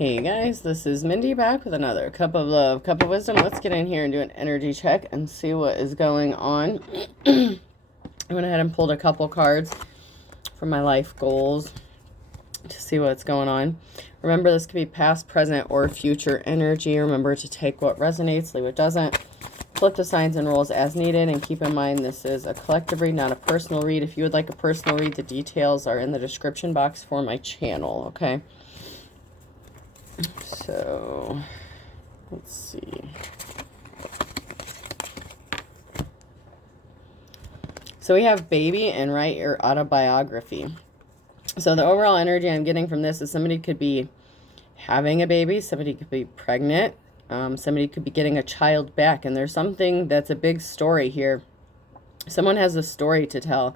Hey guys, this is Mindy back with another cup of love, cup of wisdom. Let's get in here and do an energy check and see what is going on. I went ahead and pulled a couple cards for my life goals to see what's going on. Remember, this could be past, present, or future energy. Remember to take what resonates, leave what doesn't. Flip the signs and rolls as needed, and keep in mind this is a collective read, not a personal read. If you would like a personal read, the details are in the description box for my channel, okay? So, let's see. So we have baby and write your autobiography. So the overall energy I'm getting from this is somebody could be having a baby, somebody could be pregnant, somebody could be getting a child back, and there's something that's a big story here. Someone has a story to tell.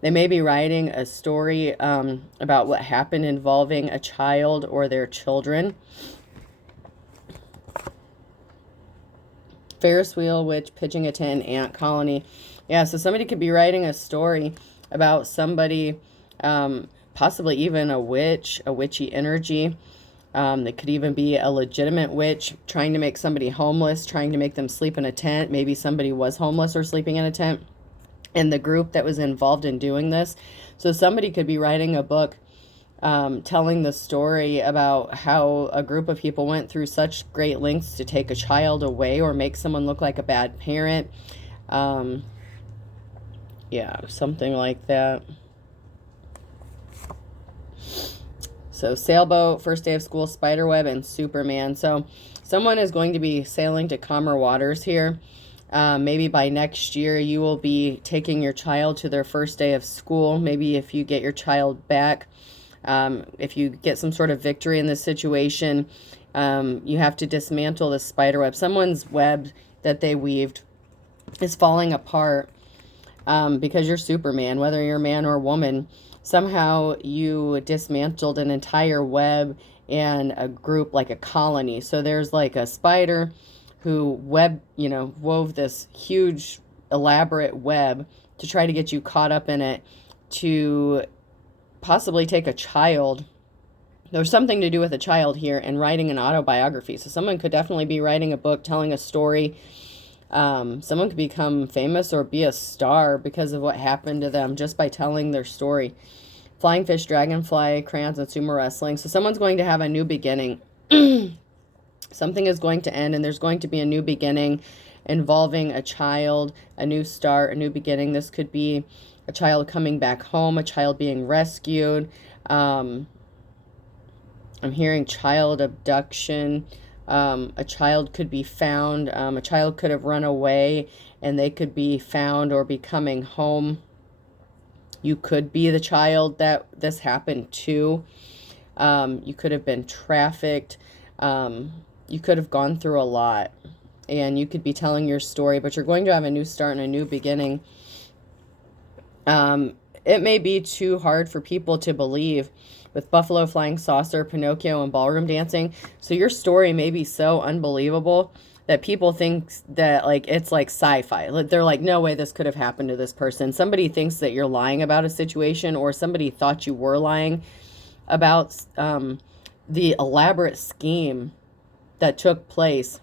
They may be writing a story about what happened involving a child or their children. Ferris wheel, witch, pitching a tent, ant colony. Yeah, so somebody could be writing a story about somebody, possibly even a witch, a witchy energy. It could even be a legitimate witch trying to make somebody homeless, trying to make them sleep in a tent. Maybe somebody was homeless or sleeping in a tent, and the group that was involved in doing this. So somebody could be writing a book telling the story about how a group of people went through such great lengths to take a child away or make someone look like a bad parent. Yeah, something like that. So sailboat, first day of school, spiderweb, and Superman. So someone is going to be sailing to calmer waters here. Maybe by next year, you will be taking your child to their first day of school. Maybe if you get your child back, if you get some sort of victory in this situation, you have to dismantle the spider web. Someone's web that they weaved is falling apart because you're Superman, whether you're a man or a woman. Somehow you dismantled an entire web and a group, like a colony. So there's like a spider who wove this huge, elaborate web to try to get you caught up in it, to possibly take a child. There's something to do with a child here and writing an autobiography. So someone could definitely be writing a book, telling a story. Someone could become famous or be a star because of what happened to them just by telling their story. Flying fish, dragonfly, crayons, and sumo wrestling. So someone's going to have a new beginning. Something is going to end, and there's going to be a new beginning involving a child, a new start, a new beginning. This could be a child coming back home, a child being rescued. I'm hearing child abduction. A child could be found. A child could have run away, and they could be found or be coming home. You could be the child that this happened to. You could have been trafficked. You could have gone through a lot, and you could be telling your story, but you're going to have a new start and a new beginning. It may be too hard for people to believe with Buffalo, Flying Saucer, Pinocchio, and ballroom dancing. So your story may be so unbelievable that people think that it's like sci-fi. They're like, no way this could have happened to this person. Somebody thinks that you're lying about a situation, or somebody thought you were lying about the elaborate scheme that took place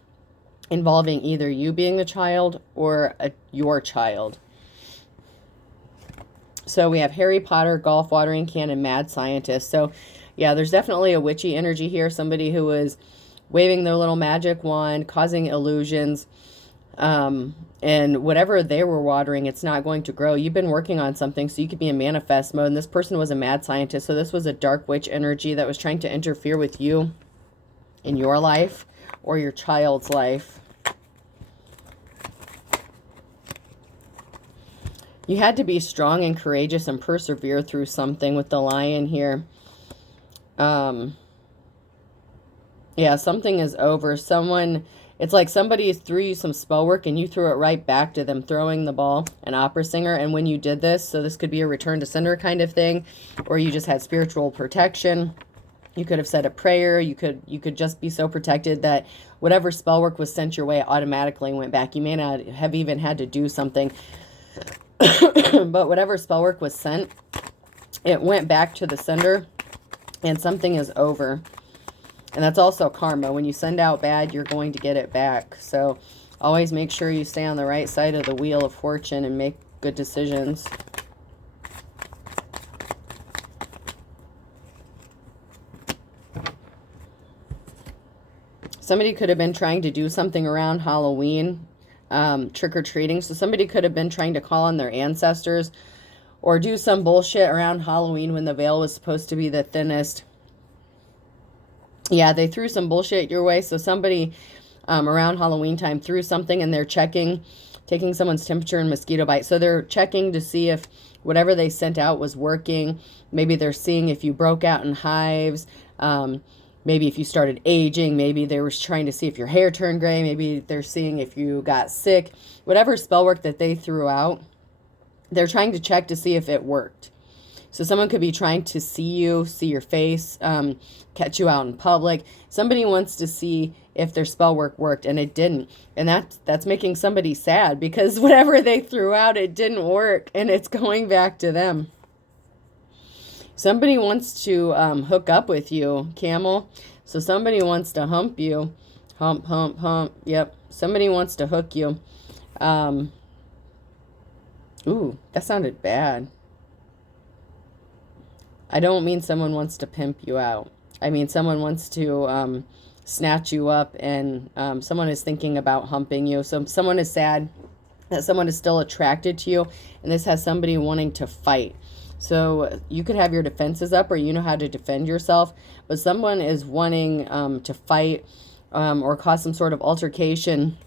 involving either you being the child or your child. So we have Harry Potter, golf, watering can, and mad scientist. So yeah, there's definitely a witchy energy here. Somebody who is waving their little magic wand, causing illusions. And whatever they were watering, it's not going to grow. You've been working on something, so you could be in manifest mode. And this person was a mad scientist. So this was a dark witch energy that was trying to interfere with you in your life or your child's life. You had to be strong and courageous and persevere through something with the lion here. Yeah, something is over. It's like somebody threw you some spell work and you threw it right back to them, throwing the ball, an opera singer. And when you did this, so this could be a return to sender kind of thing, or you just had spiritual protection. You could have said a prayer. You could just be so protected that whatever spell work was sent your way automatically went back. You may not have even had to do something. But whatever spell work was sent, it went back to the sender, and something is over. And that's also karma. When you send out bad, you're going to get it back. So always make sure you stay on the right side of the wheel of fortune and make good decisions. Somebody could have been trying to do something around Halloween, trick-or-treating. So somebody could have been trying to call on their ancestors or do some bullshit around Halloween when the veil was supposed to be the thinnest. Yeah, they threw some bullshit your way. So somebody around Halloween time threw something and they're taking someone's temperature and mosquito bite. So they're checking to see if whatever they sent out was working. Maybe they're seeing if you broke out in hives. Maybe if you started aging. Maybe they were trying to see if your hair turned gray. Maybe they're seeing if you got sick. Whatever spell work that they threw out, they're trying to check to see if it worked. So someone could be trying to see you, see your face, catch you out in public. Somebody wants to see if their spell work worked, and it didn't. And that's making somebody sad because whatever they threw out, it didn't work, and it's going back to them. Somebody wants to hook up with you, Camel. So somebody wants to hump you. Hump, hump, hump. Yep. Somebody wants to hook you. Ooh, that sounded bad. I don't mean someone wants to pimp you out. I mean someone wants to snatch you up, and someone is thinking about humping you. So someone is sad that someone is still attracted to you, and this has somebody wanting to fight. So you could have your defenses up, or you know how to defend yourself, but someone is wanting to fight or cause some sort of altercation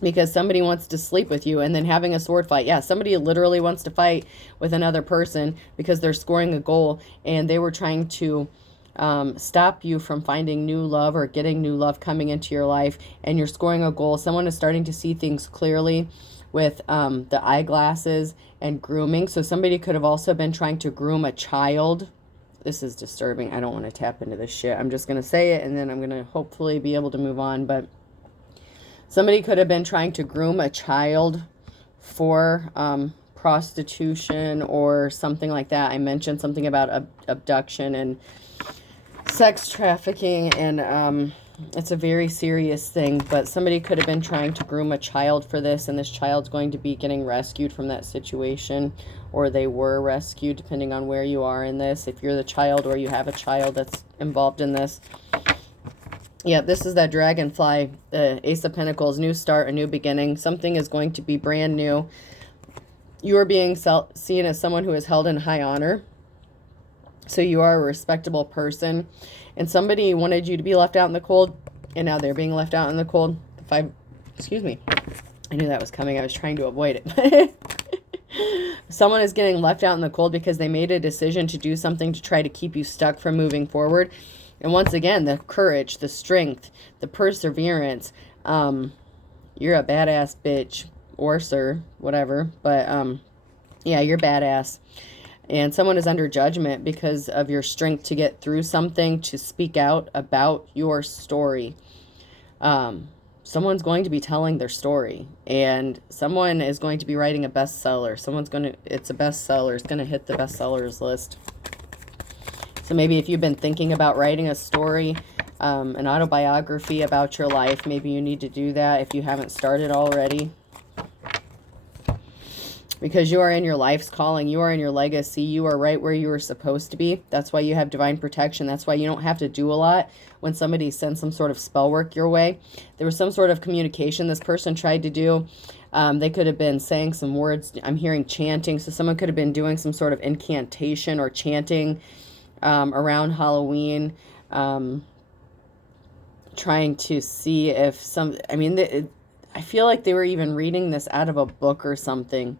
because somebody wants to sleep with you, and then having a sword fight. Yeah, somebody literally wants to fight with another person because they're scoring a goal, and they were trying to stop you from finding new love or getting new love coming into your life, and you're scoring a goal. Someone is starting to see things clearly with the eyeglasses and grooming. So somebody could have also been trying to groom a child. This is disturbing. I don't want to tap into this shit. I'm just going to say it, and then I'm going to hopefully be able to move on. But somebody could have been trying to groom a child for prostitution or something like that. I mentioned something about abduction and sex trafficking, and it's a very serious thing, but somebody could have been trying to groom a child for this, and this child's going to be getting rescued from that situation, or they were rescued, depending on where you are in this, if you're the child or you have a child that's involved in this. Yeah, this is that dragonfly, the Ace of Pentacles, new start, a new beginning. Something is going to be brand new. You are being seen as someone who is held in high honor. So you are a respectable person, and somebody wanted you to be left out in the cold, and now they're being left out in the cold. Excuse me. I knew that was coming. I was trying to avoid it. Someone is getting left out in the cold because they made a decision to do something to try to keep you stuck from moving forward. And once again, the courage, the strength, the perseverance. You're a badass bitch, or sir, whatever. But yeah, you're badass. And someone is under judgment because of your strength to get through something, to speak out about your story. Someone's going to be telling their story, and someone is going to be writing a bestseller. It's a bestseller. It's going to hit the bestsellers list. So maybe if you've been thinking about writing a story, an autobiography about your life, maybe you need to do that if you haven't started already. Because you are in your life's calling. You are in your legacy. You are right where you were supposed to be. That's why you have divine protection. That's why you don't have to do a lot when somebody sends some sort of spell work your way. There was some sort of communication this person tried to do. They could have been saying some words. I'm hearing chanting. So someone could have been doing some sort of incantation or chanting around Halloween. Trying to see if I feel like they were even reading this out of a book or something.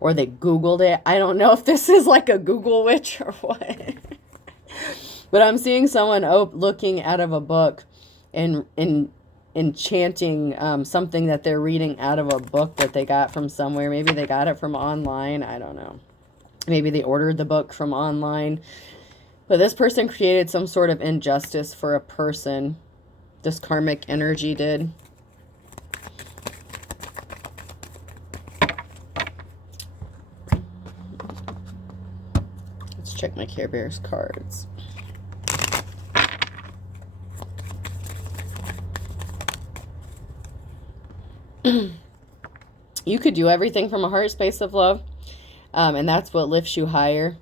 Or they Googled it. I don't know if this is like a Google witch or what. But I'm seeing someone looking out of a book and chanting something that they're reading out of a book that they got from somewhere. Maybe they got it from online. I don't know. Maybe they ordered the book from online. But this person created some sort of injustice for a person. This karmic energy did. Check my Care Bears cards. You could do everything from a heart space of love, and that's what lifts you higher.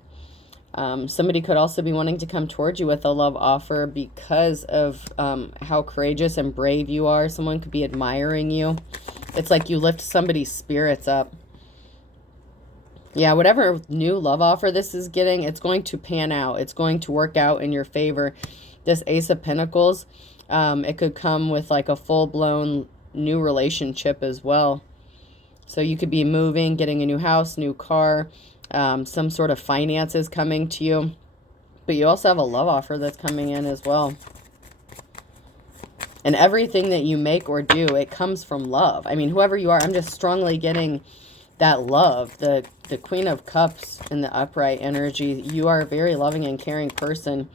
Somebody could also be wanting to come towards you with a love offer because of how courageous and brave you are. Someone could be admiring you. It's like you lift somebody's spirits up. Yeah, whatever new love offer this is getting, it's going to pan out. It's going to work out in your favor. This Ace of Pentacles, it could come with like a full-blown new relationship as well. So you could be moving, getting a new house, new car, some sort of finances coming to you. But you also have a love offer that's coming in as well. And everything that you make or do, it comes from love. I mean, whoever you are, I'm just strongly getting that love. The Queen of Cups in the upright energy. You are a very loving and caring person.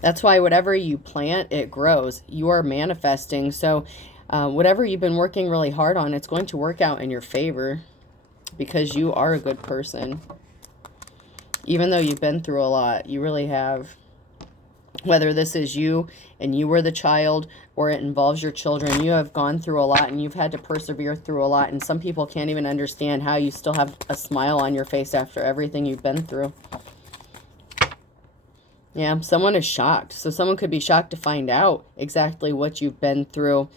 That's why whatever you plant, it grows. You are manifesting. So whatever you've been working really hard on, it's going to work out in your favor because you are a good person. Even though you've been through a lot, you really have. Whether this is you and you were the child or it involves your children, you have gone through a lot and you've had to persevere through a lot. And some people can't even understand how you still have a smile on your face after everything you've been through. Yeah, someone is shocked. So someone could be shocked to find out exactly what you've been through.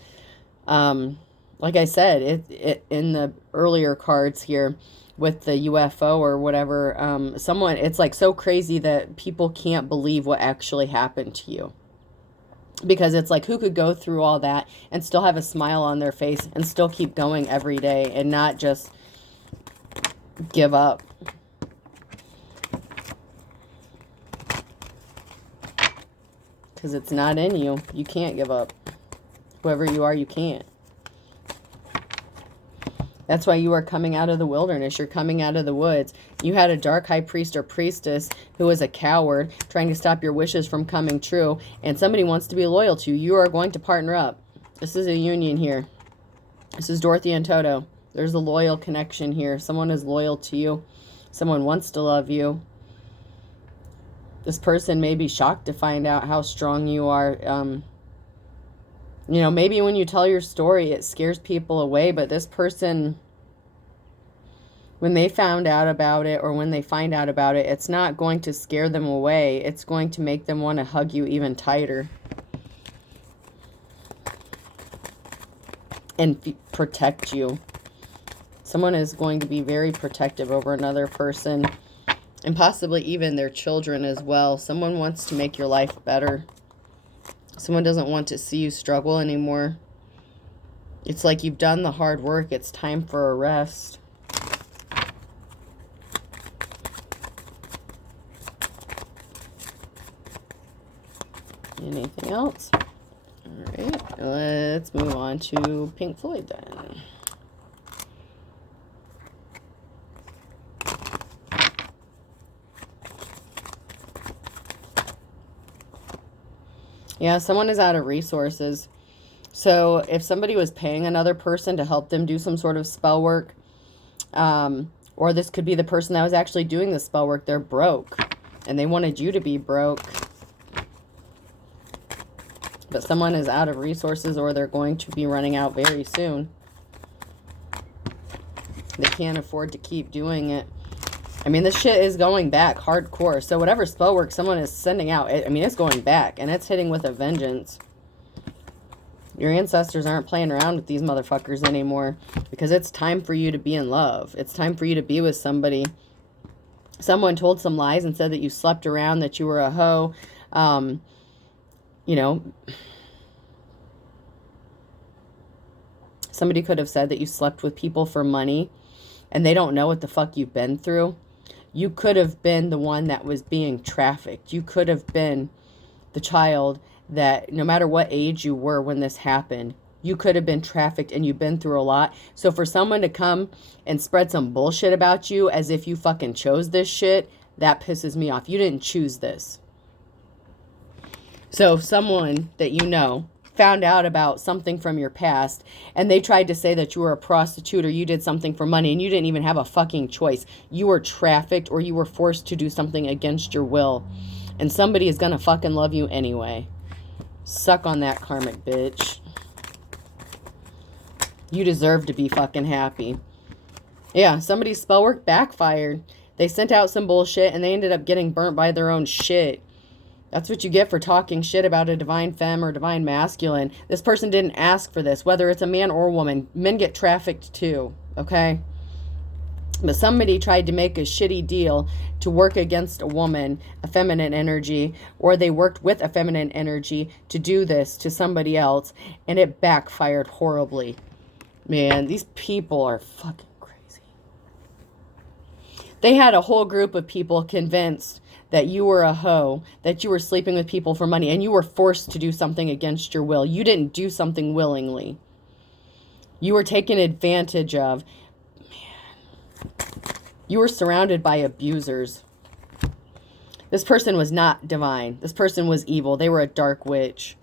Like I said, it in the earlier cards here with the UFO or whatever, it's like so crazy that people can't believe what actually happened to you. Because it's like, who could go through all that and still have a smile on their face and still keep going every day and not just give up? Because it's not in you. You can't give up. Whoever you are, you can't. That's why you are coming out of the wilderness. You're coming out of the woods. You had a dark high priest or priestess who was a coward trying to stop your wishes from coming true. And somebody wants to be loyal to you. You are going to partner up. This is a union here. This is Dorothy and Toto. There's a loyal connection here. Someone is loyal to you. Someone wants to love you. This person may be shocked to find out how strong you are. You know, maybe when you tell your story, it scares people away, but this person, when they found out about it or when they find out about it, it's not going to scare them away. It's going to make them want to hug you even tighter. And protect you. Someone is going to be very protective over another person and possibly even their children as well. Someone wants to make your life better. Someone doesn't want to see you struggle anymore. It's like you've done the hard work. It's time for a rest. Anything else? All right, let's move on to Pink Floyd then. Yeah, someone is out of resources. So if somebody was paying another person to help them do some sort of spell work, or this could be the person that was actually doing the spell work, they're broke and they wanted you to be broke. But someone is out of resources or they're going to be running out very soon. They can't afford to keep doing it. I mean, this shit is going back hardcore. So whatever spell work someone is sending out, I mean, it's going back. And it's hitting with a vengeance. Your ancestors aren't playing around with these motherfuckers anymore. Because it's time for you to be in love. It's time for you to be with somebody. Someone told some lies and said that you slept around, that you were a hoe. You know, somebody could have said that you slept with people for money. And they don't know what the fuck you've been through. You could have been the one that was being trafficked. You could have been the child that no matter what age you were when this happened, you could have been trafficked and you've been through a lot. So for someone to come and spread some bullshit about you as if you fucking chose this shit, that pisses me off. You didn't choose this. So if someone that you know found out about something from your past and they tried to say that you were a prostitute or you did something for money and you didn't even have a fucking choice. You were trafficked or you were forced to do something against your will. And somebody is gonna fucking love you anyway. Suck on that, karmic bitch. You deserve to be fucking happy. Yeah, somebody's spell work backfired. They sent out some bullshit and they ended up getting burnt by their own shit. That's what you get for talking shit about a divine femme or divine masculine. This person didn't ask for this, whether it's a man or a woman. Men get trafficked too, okay? But somebody tried to make a shitty deal to work against a woman, a feminine energy, or they worked with a feminine energy to do this to somebody else, and it backfired horribly. Man, these people are fucking crazy. They had a whole group of people convinced that you were a hoe, that you were sleeping with people for money, and you were forced to do something against your will. You didn't do something willingly. You were taken advantage of. Man. You were surrounded by abusers. This person was not divine. This person was evil. They were a dark witch.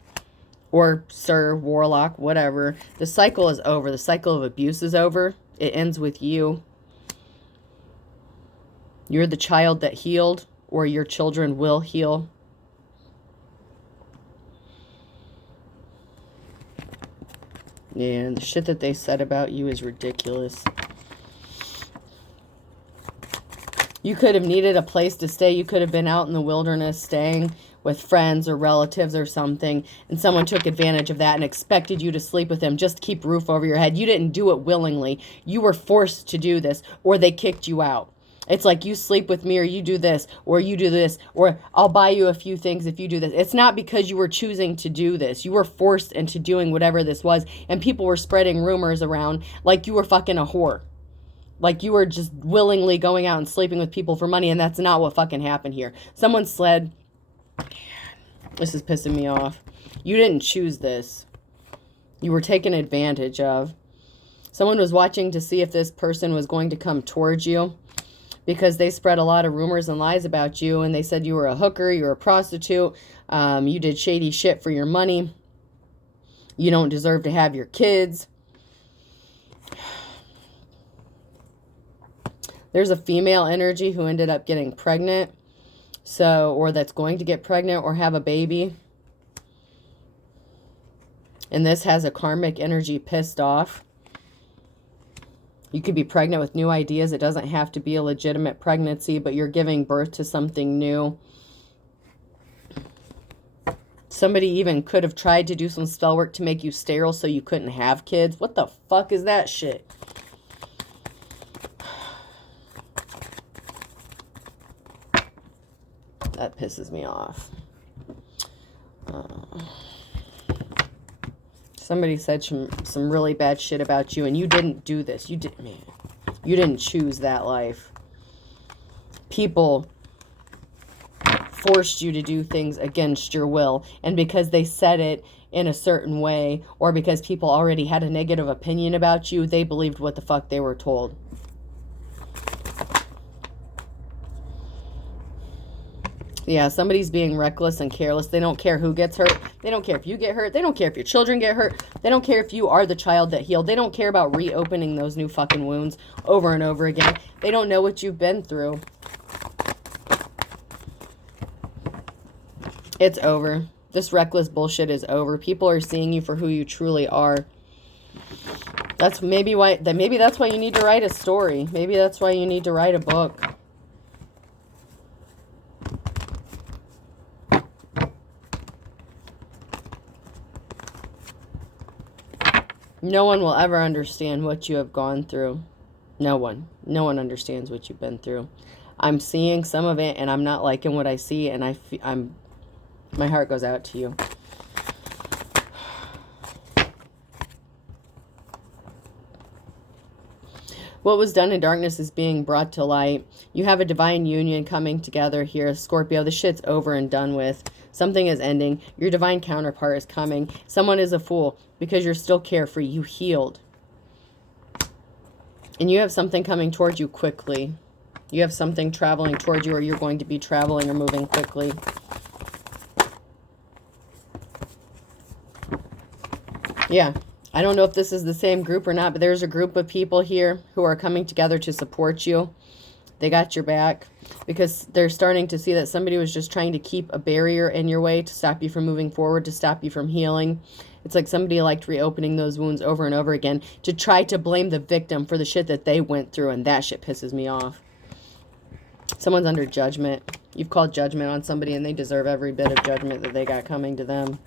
Or sir, warlock, whatever. The cycle is over. The cycle of abuse is over. It ends with you. You're the child that healed, or your children will heal. Yeah, and the shit that they said about you is ridiculous. You could have needed a place to stay. You could have been out in the wilderness staying with friends or relatives or something, and someone took advantage of that and expected you to sleep with them just to keep a roof over your head. You didn't do it willingly. You were forced to do this, or they kicked you out. It's like, you sleep with me, or you do this, or you do this, or I'll buy you a few things if you do this. It's not because you were choosing to do this. You were forced into doing whatever this was, and people were spreading rumors around like you were fucking a whore. Like you were just willingly going out and sleeping with people for money, and that's not what fucking happened here. Someone said, this is pissing me off. You didn't choose this. You were taken advantage of. Someone was watching to see if this person was going to come towards you, because they spread a lot of rumors and lies about you, and they said you were a hooker, you were a prostitute, you did shady shit for your money, you don't deserve to have your kids. There's a female energy who ended up getting pregnant, or that's going to get pregnant or have a baby. And this has a karmic energy pissed off. You could be pregnant with new ideas. It doesn't have to be a legitimate pregnancy, but you're giving birth to something new. Somebody even could have tried to do some spell work to make you sterile so you couldn't have kids. What the fuck is that shit? That pisses me off. Somebody said some really bad shit about you, and you didn't do this. You didn't choose that life. People forced you to do things against your will, and because they said it in a certain way, or because people already had a negative opinion about you, they believed what the fuck they were told. Yeah, somebody's being reckless and careless. They don't care who gets hurt. They don't care if you get hurt. They don't care if your children get hurt. They don't care if you are the child that healed. They don't care about reopening those new fucking wounds over and over again. They don't know what you've been through. It's over. This reckless bullshit is over. People are seeing you for who you truly are. Maybe that's why you need to write a story. Maybe that's why you need to write a book. No one will ever understand what you have gone through. No one. No one understands what you've been through. I'm seeing some of it, and I'm not liking what I see, and my heart goes out to you. What was done in darkness is being brought to light. You have a divine union coming together here, Scorpio. The shit's over and done with. Something is ending. Your divine counterpart is coming. Someone is a fool because you're still carefree. You healed. And you have something coming towards you quickly. You have something traveling towards you, or you're going to be traveling or moving quickly. Yeah. I don't know if this is the same group or not, but there's a group of people here who are coming together to support you. They got your back because they're starting to see that somebody was just trying to keep a barrier in your way to stop you from moving forward, to stop you from healing. It's like somebody liked reopening those wounds over and over again to try to blame the victim for the shit that they went through, and that shit pisses me off. Someone's under judgment. You've called judgment on somebody, and they deserve every bit of judgment that they got coming to them.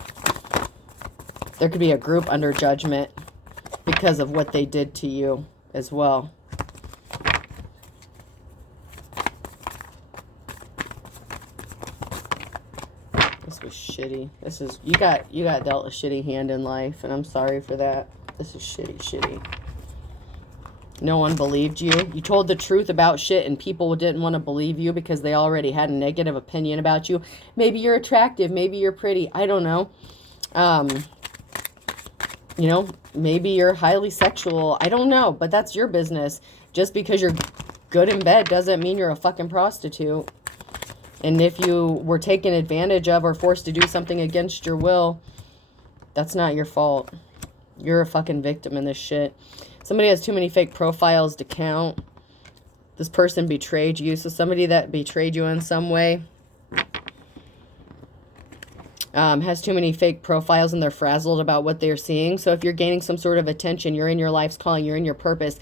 There could be a group under judgment because of what they did to you as well. This was shitty. This is, you got dealt a shitty hand in life, and I'm sorry for that. This is shitty. No one believed you. You told the truth about shit, and people didn't want to believe you because they already had a negative opinion about you. Maybe you're attractive. Maybe you're pretty. I don't know. You know, maybe you're highly sexual. I don't know, but that's your business. Just because you're good in bed doesn't mean you're a fucking prostitute. And if you were taken advantage of or forced to do something against your will, that's not your fault. You're a fucking victim in this shit. Somebody has too many fake profiles to count. This person betrayed you. So somebody that betrayed you in some way has too many fake profiles, and they're frazzled about what they're seeing. So if you're gaining some sort of attention, you're in your life's calling, you're in your purpose.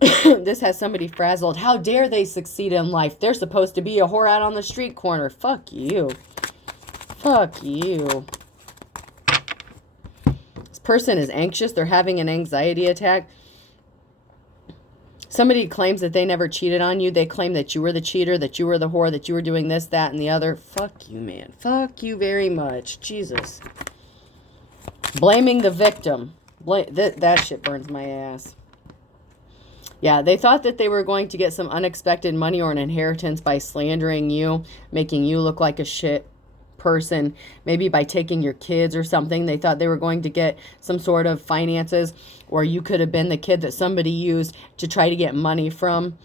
This has somebody frazzled. How dare they succeed in life? They're supposed to be a whore out on the street corner. Fuck you. Fuck you. This person is anxious. They're having an anxiety attack. Somebody claims that they never cheated on you. They claim that you were the cheater, that you were the whore, that you were doing this, that, and the other. Fuck you, man. Fuck you very much. Jesus. Blaming the victim. That shit burns my ass. Yeah, they thought that they were going to get some unexpected money or an inheritance by slandering you, making you look like a shit person, maybe by taking your kids or something. They thought they were going to get some sort of finances, or you could have been the kid that somebody used to try to get money from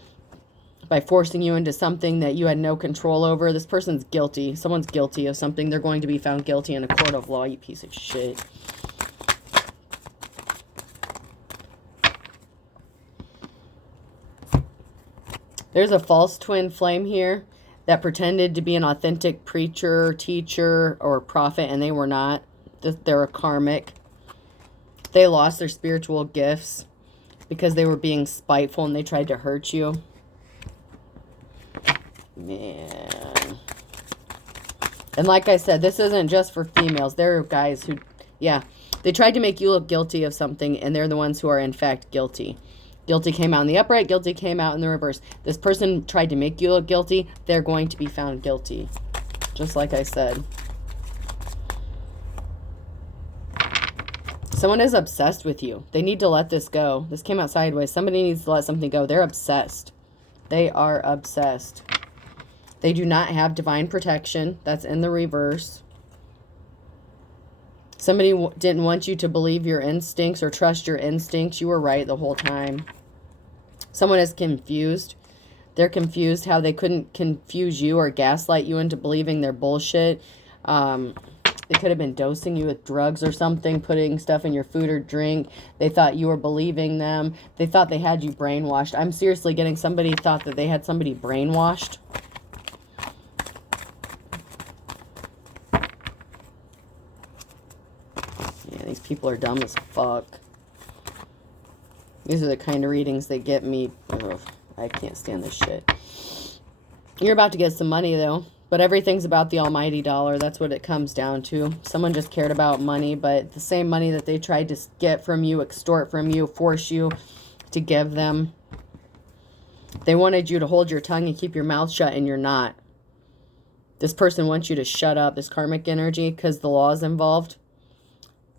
by forcing you into something that you had no control over. This person's guilty. Someone's guilty of something. They're going to be found guilty in a court of law, you piece of shit. There's a false twin flame here that pretended to be an authentic preacher, teacher, or prophet, and they were not. They're a karmic. They lost their spiritual gifts because they were being spiteful and they tried to hurt you. Man. And like I said, this isn't just for females. There are guys who, yeah, they tried to make you look guilty of something, and they're the ones who are in fact guilty. Guilty came out in the upright, guilty came out in the reverse. This person tried to make you look guilty. They're going to be found guilty. Just like I said. Someone is obsessed with you. They need to let this go. This came out sideways. Somebody needs to let something go. They're obsessed. They are obsessed. They do not have divine protection. That's in the reverse. Somebody didn't want you to believe your instincts or trust your instincts. You were right the whole time. Someone is confused. They're confused how they couldn't confuse you or gaslight you into believing their bullshit. They could have been dosing you with drugs or something, putting stuff in your food or drink. They thought you were believing them. They thought they had you brainwashed. I'm seriously getting somebody thought that they had somebody brainwashed. Yeah, these people are dumb as fuck. These are the kind of readings that get me. Ugh, I can't stand this shit. You're about to get some money, though. But everything's about the almighty dollar. That's what it comes down to. Someone just cared about money, but the same money that they tried to get from you, extort from you, force you to give them. They wanted you to hold your tongue and keep your mouth shut, and you're not. This person wants you to shut up, this karmic energy, because the law is involved.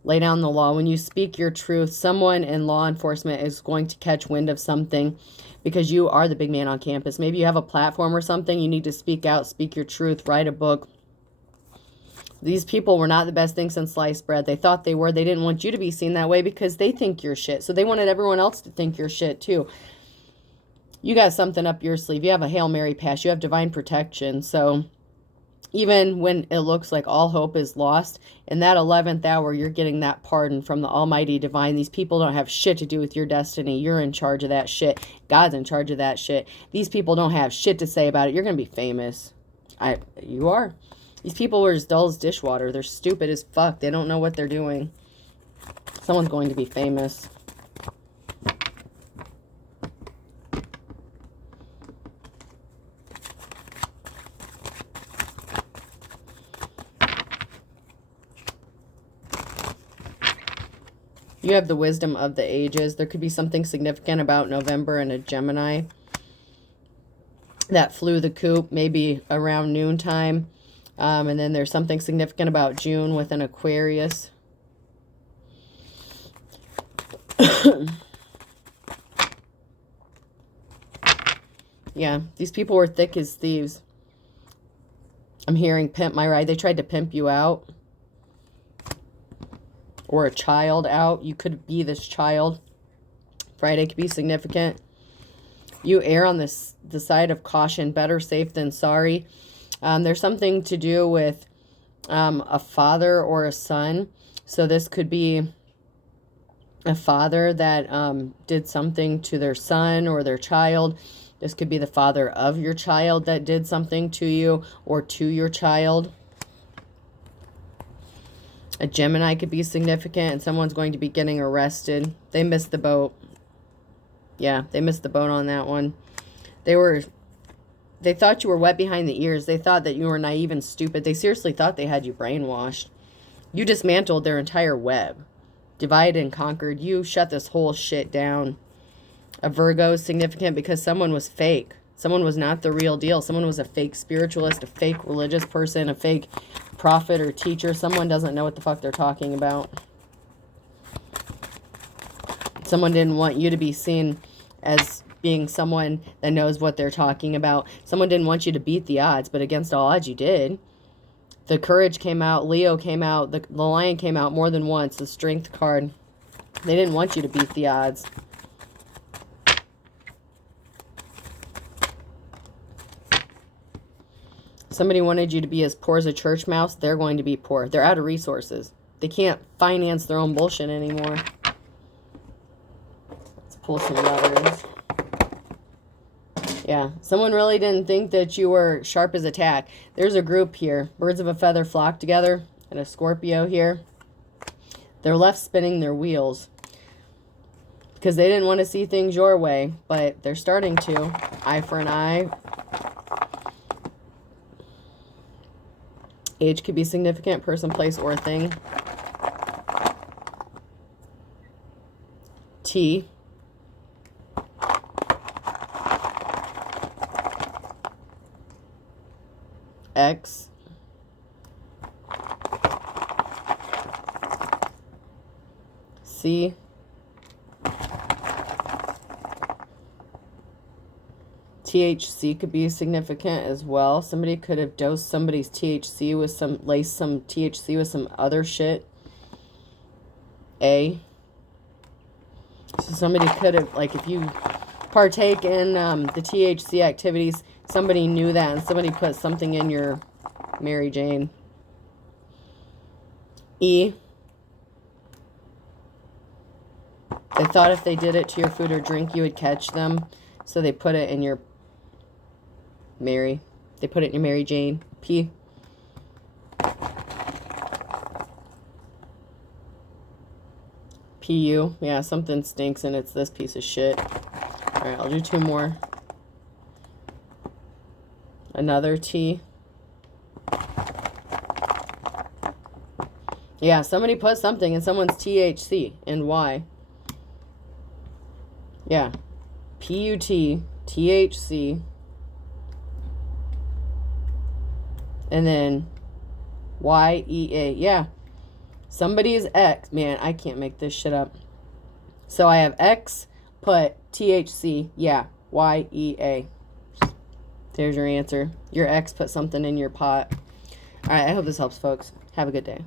Lay down the law. When you speak your truth, someone in law enforcement is going to catch wind of something because you are the big man on campus. Maybe you have a platform or something. You need to speak out, speak your truth, write a book. These people were not the best thing since sliced bread. They thought they were. They didn't want you to be seen that way because they think you're shit. So they wanted everyone else to think you're shit too. You got something up your sleeve. You have a Hail Mary pass. You have divine protection. So even when it looks like all hope is lost, in that 11th hour, you're getting that pardon from the Almighty Divine. These people don't have shit to do with your destiny. You're in charge of that shit. God's in charge of that shit. These people don't have shit to say about it. You're going to be famous. You are. These people are as dull as dishwater. They're stupid as fuck. They don't know what they're doing. Someone's going to be famous. You have the wisdom of the ages. There could be something significant about November and a Gemini that flew the coop, maybe around noontime. And then there's something significant about June with an Aquarius. Yeah, these people were thick as thieves. I'm hearing pimp my ride. They tried to pimp you out. Or a child out. You could be this child. Friday could be significant. You err on the side of caution. Better safe than sorry. There's something to do with a father or a son. So this could be a father that did something to their son or their child. This could be the father of your child that did something to you or to your child. A Gemini could be significant, and someone's going to be getting arrested. They missed the boat. Yeah, they missed the boat on that one. They thought you were wet behind the ears. They thought that you were naive and stupid. They seriously thought they had you brainwashed. You dismantled their entire web. Divided and conquered. You shut this whole shit down. A Virgo is significant because someone was fake. Someone was not the real deal. Someone was a fake spiritualist, a fake religious person, a fake prophet or teacher. Someone doesn't know what the fuck they're talking about. Someone didn't want you to be seen as being someone that knows what they're talking about. Someone didn't want you to beat the odds, but against all odds you did. The Courage came out. Leo came out. The Lion came out more than once. The Strength card. They didn't want you to beat the odds. Somebody wanted you to be as poor as a church mouse. They're going to be poor. They're out of resources. They can't finance their own bullshit anymore. Let's pull some letters. Yeah, someone really didn't think that you were sharp as a tack. There's a group here. Birds of a feather flock together. And a Scorpio here. They're left spinning their wheels. Because they didn't want to see things your way. But they're starting to. Eye for an eye. Age could be significant. Person, place, or thing. T. X. C. THC could be significant as well. Somebody could have dosed somebody's THC with laced some THC with some other shit. A. So somebody could have, like, if you partake in the THC activities, somebody knew that and somebody put something in your Mary Jane. E. They thought if they did it to your food or drink, you would catch them. So they put it in your Mary. They put it in your Mary Jane. P. PU. Yeah, something stinks and it's this piece of shit. Alright, I'll do two more. Another T. Yeah, somebody put something in someone's THC. And why? Yeah. PUT, THC, and then YEA. Yeah. Somebody's X. Man, I can't make this shit up. So I have X, put THC. Yeah. YEA. There's your answer. Your ex put something in your pot. All right, I hope this helps, folks. Have a good day.